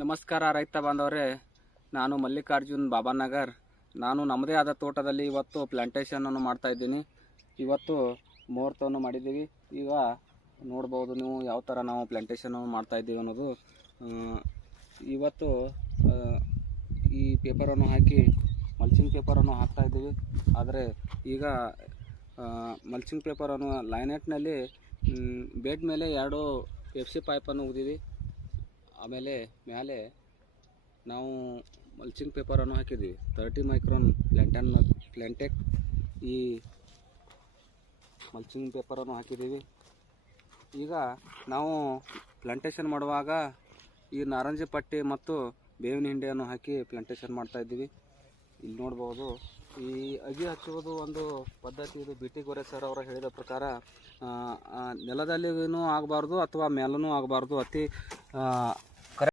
ನಮಸ್ಕಾರ ರೈತ ಬಾಂಧವರೇ, ನಾನು ಮಲ್ಲಿಕಾರ್ಜುನ್ ಬಾಬಾನಗರ್. ನಾನು ನಮ್ಮದೇ ಆದ ತೋಟದಲ್ಲಿ ಇವತ್ತು ಪ್ಲಾಂಟೇಶನನ್ನು ಮಾಡ್ತಾ ಇದ್ದೀನಿ. ಇವತ್ತು ಮುಹೂರ್ತವನ್ನು ಮಾಡಿದ್ದೀವಿ. ಈಗ ನೋಡ್ಬೋದು ನೀವು ಯಾವ ಥರ ನಾವು ಪ್ಲಾಂಟೇಶನನ್ನು ಮಾಡ್ತಾ ಇದ್ದೀವಿ ಅನ್ನೋದು. ಇವತ್ತು ಈ ಪೇಪರನ್ನು ಹಾಕಿ ಮಲ್ಚಿಂಗ್ ಪೇಪರನ್ನು ಹಾಕ್ತಾ ಇದ್ದೀವಿ. ಆದರೆ ಈಗ ಮಲ್ಚಿಂಗ್ ಪೇಪರನ್ನು ಲೈನೆಟ್ನಲ್ಲಿ ಬೆಡ್ ಮೇಲೆ 2 FC ಪೈಪನ್ನು ಉಗಿದೀವಿ. ಆಮೇಲೆ ಮೇಲೆ ನಾವು ಮಲ್ಚಿಂಗ್ ಪೇಪರನ್ನು ಹಾಕಿದ್ದೀವಿ. 30 ಮೈಕ್ರಾನ್ ಪ್ಲಾಂಟೆಕ್ ಈ ಮಲ್ಚಿಂಗ್ ಪೇಪರನ್ನು ಹಾಕಿದ್ದೀವಿ. ಈಗ ನಾವು ಪ್ಲಾಂಟೇಶನ್ ಮಾಡುವಾಗ ಈ ನಾರಂಜಿ ಪಟ್ಟಿ ಮತ್ತು ಬೇವಿನ ಹಿಂಡಿಯನ್ನು ಹಾಕಿ ಪ್ಲಾಂಟೇಶನ್ ಮಾಡ್ತಾಯಿದ್ದೀವಿ. ಇಲ್ಲಿ ನೋಡ್ಬೋದು, ಈ ಅಗಿ ಹಚ್ಚುವುದು ಒಂದು ಪದ್ಧತಿ. ಇದು BT ಗೋರೆ ಸರ್ ಅವರು ಹೇಳಿದ ಪ್ರಕಾರ ನೆಲದಲ್ಲಿನೂ ಆಗಬಾರ್ದು ಅಥವಾ ಮೇಲೂ ಆಗಬಾರ್ದು.